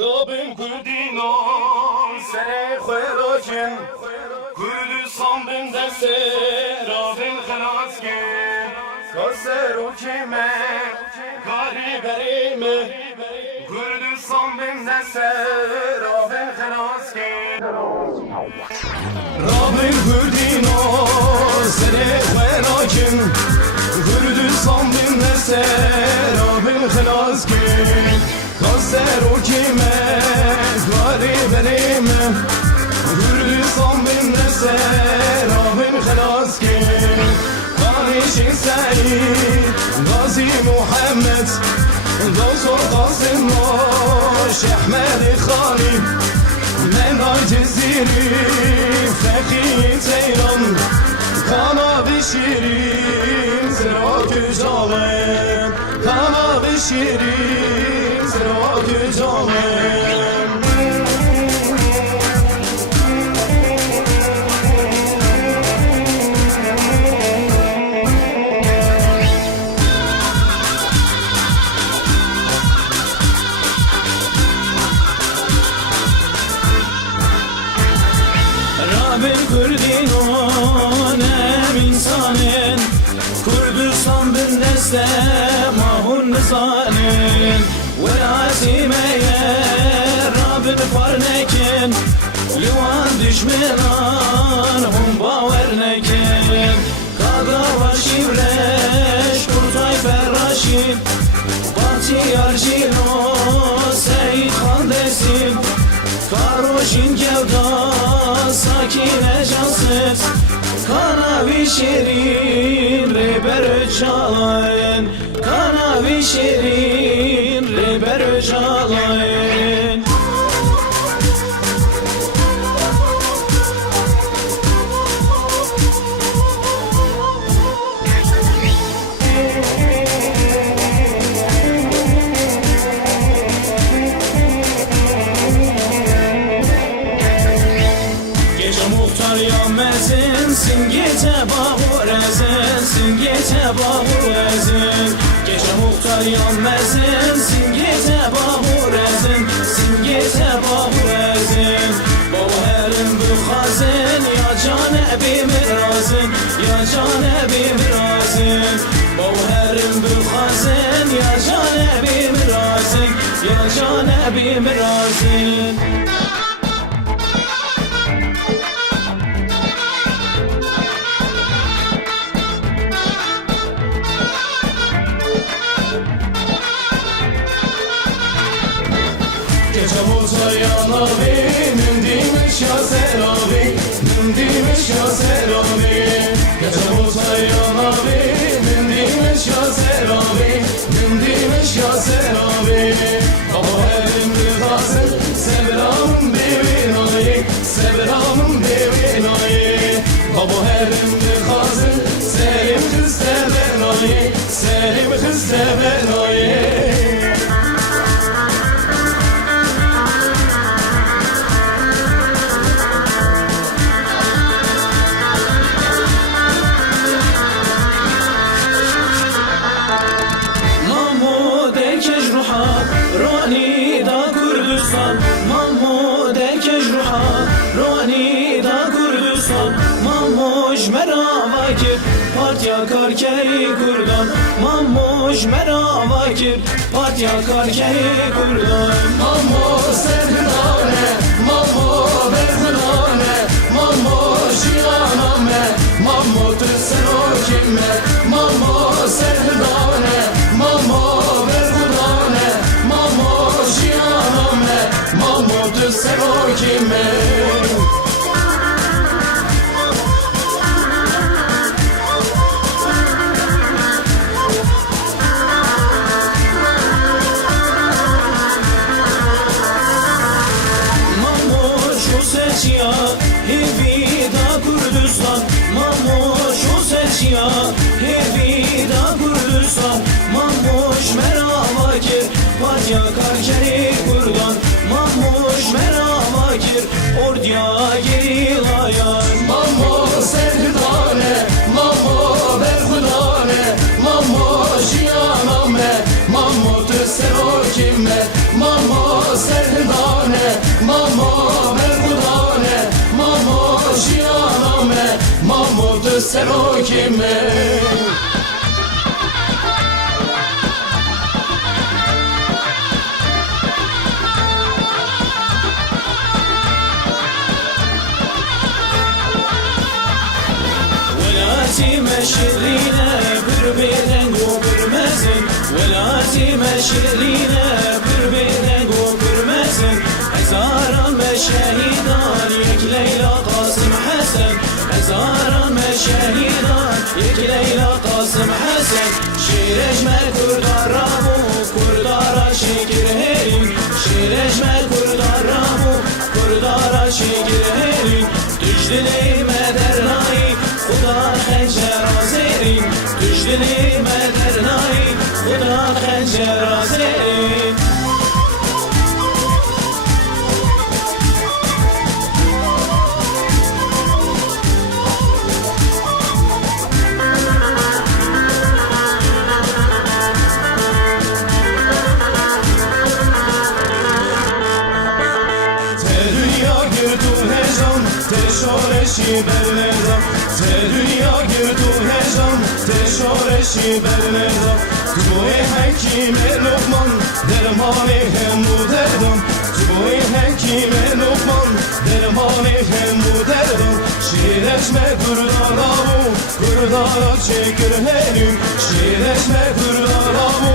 Rabim Kurdinam sere khwerakin Kurdistan bin deste Rabim khalas ke Kaser o kime Kari berime Kurdistan bin deste Rabim khalas ke Rabim Kurdinam sere khwerakin Kurdistan bin deste Rabim khalas ke Kaser o kime, gari benime Kurdistan bin neser, abim khalas ki Kanişin Seyid, Gazi Muhammed Gavzor Qasım Noş, Ahmed Khani Mendar Ceziri, Fekhi Teyran Kana Bişirin, Zerak Ücalen Kana Bişirin, Zerak Ücalen Rabim Kurdinun em insanın Kurdistan bin deste mahun nizanin Ve azimeye Rabbin parnekin Livan düşmenan hum baver nekin Kaga var şivreş Kurtay Ferraşin Bahtiyar Cilo Seyit Kandesin Karoşin Gevda Sakine Cansız Kanavi Şirin Reber Öcalan Kanavi Şirin Reber Öcalan Sin gece bağır ezin, sin gece bağır ezin Gece muhtar yanmezin, sin gece bağır ezin Sin gece bağır ezin Baba herin bu khazin, ya can ebim razin Ya can ebim razin Baba herin bu khazin, ya can ebim razin Ya can ebim razin Gece olsa yanavi, mindimiş ya seravi Mindimiş ya seravi Gece olsa yanavi, mindimiş ya seravi Mindimiş ya seravi Baba elim rızası, Sevramın devinayı Sevramın devinayı Baba elim rızası, Selim kız sevenayı Selim kız sevenayı Mahmud Kejruha Rani da Kurdistan Mahmuş meravakir Partiya Karkeyi Kurdan Mahmuş meravakir Partiya Karkeyi Kurdan Mahmud Serdane Mahmud Berhunane Mahmud Jiyaname Mahmud Serokime Mahmud Serdane Mahmud Berhunane Mahmud Jiyaname Mahmud Serokime Seçiya, hevida Kurdistan Mahmuş o seçiya, hevida Kurdistan Mahmuş meravakir Partiya Karkeyi Kurdan Mahmuş meravakir Orduya gerilayan Mahmud Serdane Mahmud Berhudane Mahmud Jiyaname Mahmud Serokime Mahmud Serdane serdane Mamo bergudane Mamo jiyaname Mamo de serokime ولاتي مشرينا بربيدن وبرمزن ولاتي مشرينا بربيدن وبرمزن هزارا مشاهدان يك ليلى قاسم حسن هزارا مشاهدان يك ليلى قاسم حسن شيرج ما كردار رامو كردارا شكر هيرين شيرج ما كردار رامو كردارا شكر هيرين تجدلي مدرناي خدا خنجر آزرین تجدلی مدرنایی خدا خنجر آزرین شورشی برلزم ته دنیا گردو هجام ته شورشی برلزم توی حکیم لقمان درمان همو دردم توی حکیم لقمان درمان همو دردم شیرش me kurdalamu kurdala çekir helim şireş me kurdalamu